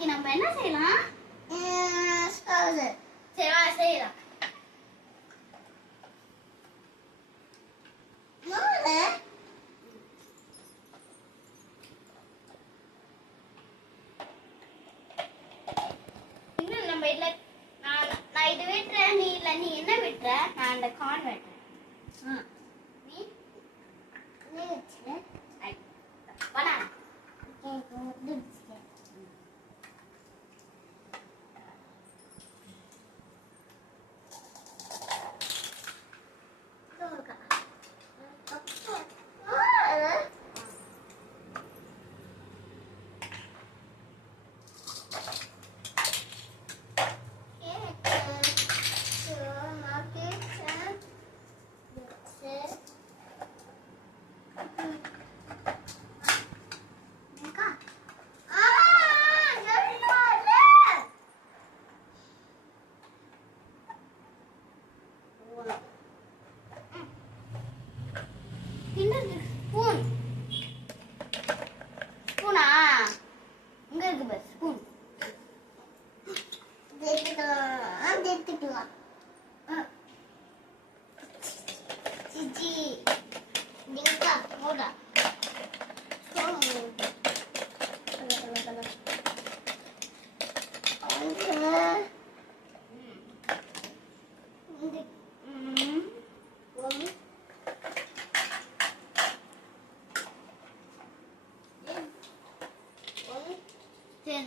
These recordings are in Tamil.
இன்னைக்கு நம்ம என்ன செய்யலாம்? சரி வா செய்யலாம். இன்னும் நம்ம இதுல நான் இது வெட்டுறேன், நீ என்ன வெட்டுற? நான் அந்த கார்ன் வெட்டுறேன். நீ வெட்டுற? பனானா.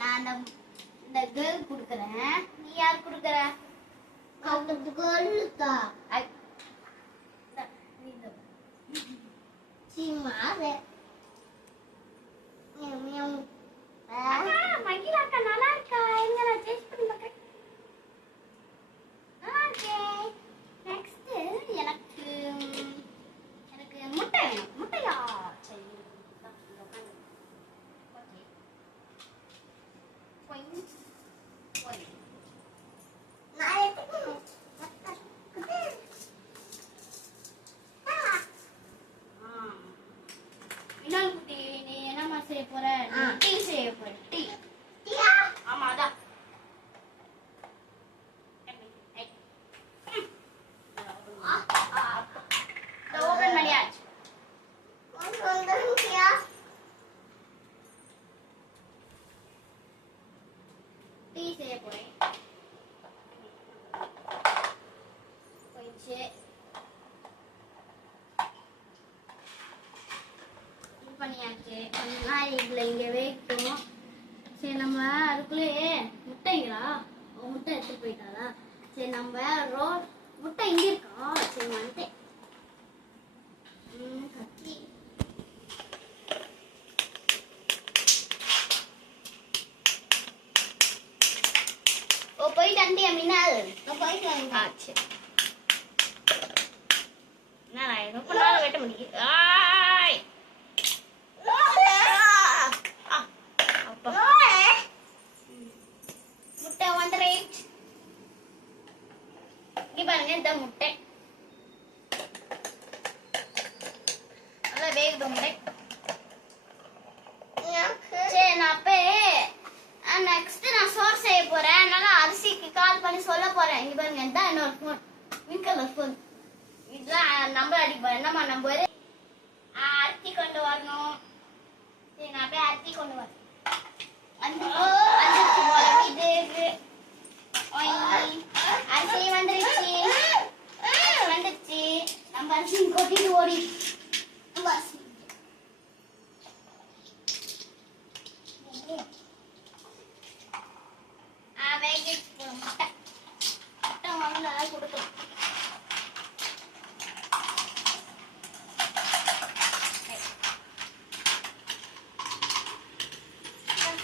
நான் இந்த கேர்ள் குடுக்குறேன். நீ யார் குடுக்குற? மகிழாக்கா நல்லா இருக்கா? எங்க நான் டேஸ்ட் பண்ணி பார்க்கறேன். ஓகே நெக்ஸ்ட் எனக்கு முட்டை வேணும். முட்டையா? சரி டீ செய்ய போற. டீ ஆமா அதான். ஓபன் பண்ணியாச்சு. டீ செய்ய போறேன். பண்ணியாச்சு. இதுல இங்க வைக்கும். சரி நம்ம அதுக்குள்ளே முட்டைங்களா? முட்டை எடுத்துட்டு போயிட்டாரா? சரி நம்ம முட்டை இங்க இருக்கா? சரி வந்துட்டேன். கத்தி போயிட்டு அண்டியா மின்னாது போயிட்டு சரி என்ன ரொம்ப நாள் வெட்ட முடியும். முட்டை வந்துடுச்சு. இங்க பாருங்க இந்த முட்டை நல்லா வேகட்டும் முட்டை. சரி நான் அப்ப நெக்ஸ்ட் நான் சோறு செய்ய போறேன். அதனால அரிசிக்கு கால் பண்ணி சொல்ல போறேன். இங்க பாருங்க இதான் என்னோட போன், பிங்க் கலர் போன். இதுதான் நம்பர் அடிப்பேன். என்னம்மா நம்பர்? அரிசி கொண்டு வரணும். சரி நான் போய் அரிசி கொண்டு வரேன். அரிசி வந்துருச்சு. நம்ம அரிசி கொட்டிட்டு ஓடி முட்டை வாங்க கொடுக்கலாம்.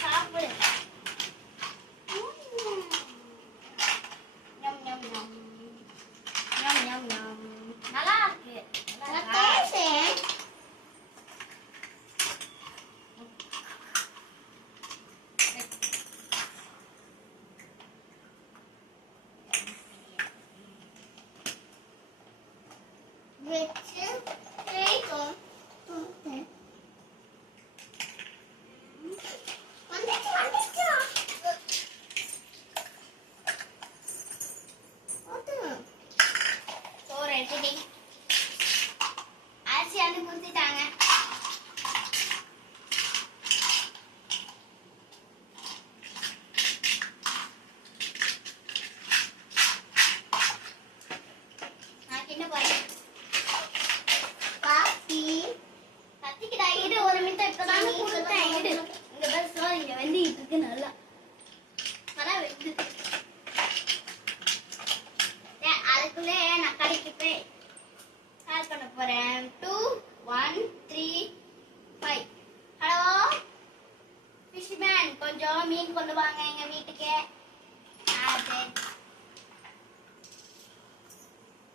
சாப்பிடு. அதுக்கு நல்லா வெந்து அதுக்குள்ளே நான் கடைக்கு போய் கால் பண்ண போறேன். 2 1 3 5. ஹலோ ஃபிஷ்மேன், கொஞ்சம் மீன் கொண்டு வாங்க எங்க வீட்டுக்கு.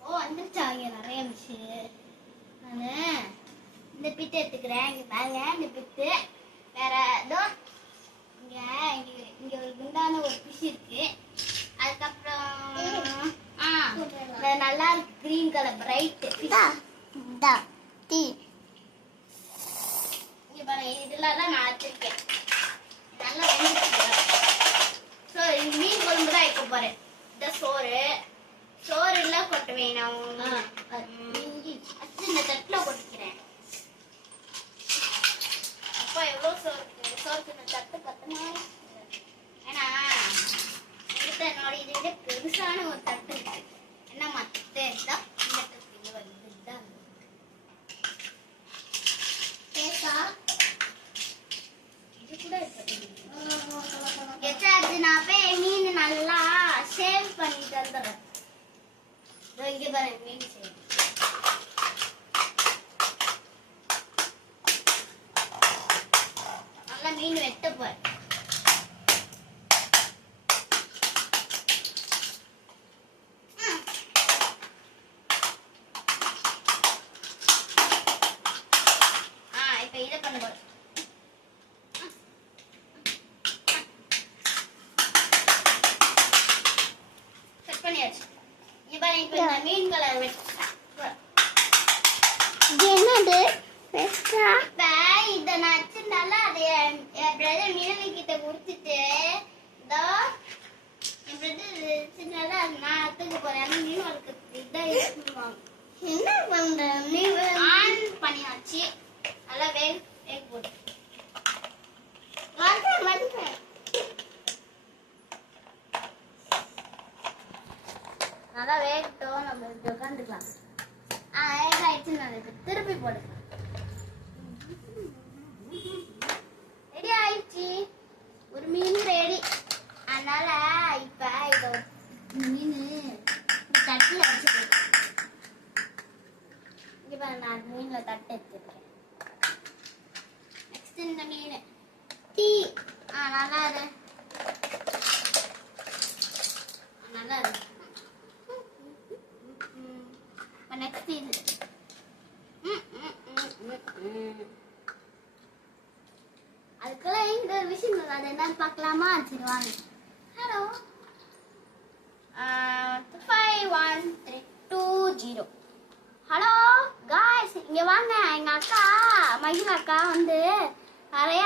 ஓ வந்துருச்சாங்க நிறைய மிஷு. நான் இந்த பிட்டு எடுத்துக்கிறேன். இங்க பாருங்க இந்த பிட்டு. வேற ஏதோ இங்க இங்க ஒரு குண்டான ஒரு பிஷ் இருக்கு. அதுக்கப்புறம் நல்லா இருக்கு கிரீன் கலர் பிரைட் இங்க பாருங்க இதுல தான் நான் வச்சிருக்கேன். நல்லா ஸோ மீன் குழம்பு தான் வைக்க போறேன். இந்த சோறு எல்லாம் கொட்டுவேன் நான். இந்த தட்டுல கொட்டிக்கிறேன். அப்போ எவ்வளோ சோறு தட்டு கத்தனா. ஏன்னா என்னோட இதை விட பெருசான ஒரு தட்டு இருக்கு. என்ன மத்த இந்த தட்டு வந்துதான் இது கூட நான் போய் மீன் நல்லா சேவ் பண்ணி தந்துடுறேன். இங்க பாருங்க மீன் சேவ். நல்லா மீன் வெட்ட போறேன். இப்ப இதை பண்ண போறேன். கட் பண்ணியாச்சு. இப்ப இந்த மீன் கலர் என்னது இப்ப இத நான் வச்சிருந்தால அது என் பிரதர் மீனவி கிட்ட கொடுத்துட்டு இதோ என் பிரதர் சின்னதா நான் எடுத்துக்க போறேன். அந்த மீன் வளர்க்கறதுக்கு இதான் யூஸ் பண்ணுவாங்க. என்ன பண்ற நீ ஆன் பண்ணியாச்சு. நல்லா வேக போட்டு நல்லா வேகட்டும். நம்ம உட்காந்துக்கலாம். வேகாயிடுச்சு. நான் திருப்பி போடுறேன். ரெடி ஆயிடுச்சு. ஒரு மீன் ரெடி. அதனால இப்ப இத மீன் தட்டுல வச்சுருக்கேன். இங்க பாரு நான் மீன்ல தட்டு எடுத்துருக்கேன். நெக்ஸ்ட் இந்த மீன் நல்லா இரு. நல்லா இருக்கு. நெக்ஸ்ட் இது அதுக்குள்ள இந்த விஷயம் அது என்னன்னு பார்க்கலாமா? சரி வாங்க. ஹலோ 5 1 3 2 0. ஹலோ காய்ஸ், இங்க வாங்க. எங்க அக்கா மகிழா அக்கா வந்து நிறைய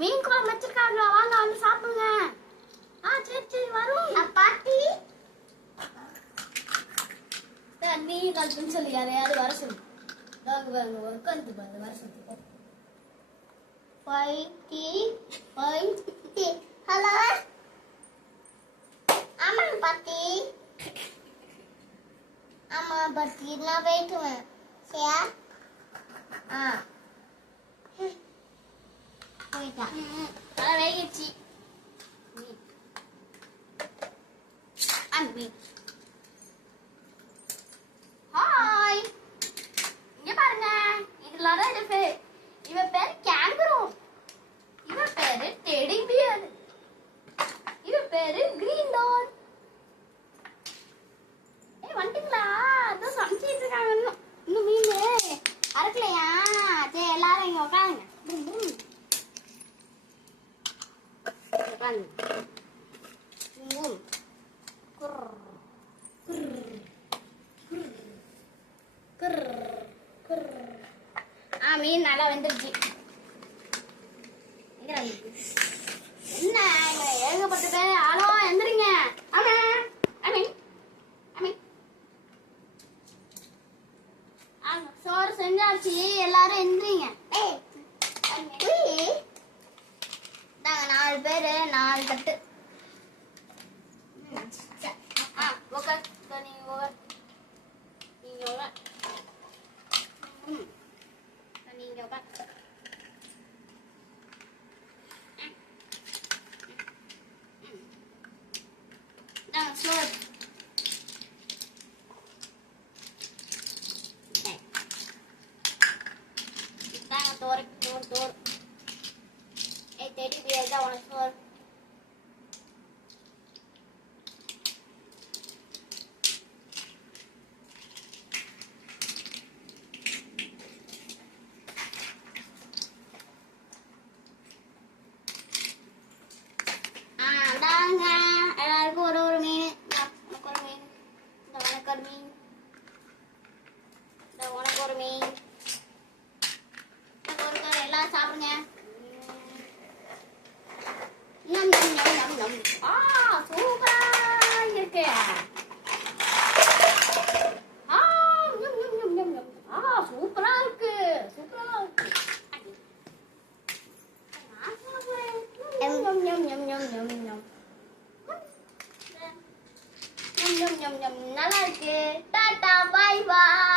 மீன் குழம்பு வச்சிருக்காங்க. வாங்க வந்து சாப்பிடுங்க. சரி வரும். பாட்டி மீன் குழம்புன்னு சொல்லி யாரையாவது வர சொல்லு. உட்காந்து பாருங்க வர சொல்லு. ஹலோ ஆமாங்க பாட்டி. ஆமா பாட்டி நான் வெயிட்டுவேன். சரியா? போயிட்டா வேகிடுச்சு. ஹாய், இங்க பாருங்க. இதுல இருக்கு. இவன் பேரு கேங்கரூ. இவன் பேரு டெடி பியர். இவன் பேரு கிரீன் டால். வந்துட்டீங்களா? அதான் சமைச்சிட்டு இருக்காங்க. இன்னும் மீன் அறுக்கலையா? சரி எல்லாரும் இங்க உட்காருங்க. மீன் நல்லா வெந்துருச்சு. என்ன ஏகப்பட்ட பேர் ஆளோ எந்திரிங்க. ஆமா சோறு செஞ்சாச்சு. எல்லாரும் எந்திரிங்க. நாங்க 4 பேரு 4 தட்டு. சோறு. இதாங்க சோறு, சோறு, சோறு. ஏய் டெடி பியர் தான் உனக்கு சோறு. தாங்க எல்லாருக்கும் ஒரு ஒரு மீன். உனக்கு ஒரு மீன், இந்த உனக்கு ஒரு மீன், இந்த உனக்கு ஒரு மீன், ஒரு எல்லாம் சாப்பிடுங்க. நம் நம் நம் நம் நம். சூப்பரா இருக்கு. நம் நம் நம் நம் நம். சூப்பரா இருக்கு, சூப்பரா இருக்கு. நம் நம் நம் நம் நம் நம். நல்லா இருக்கு. Tata, bye bye.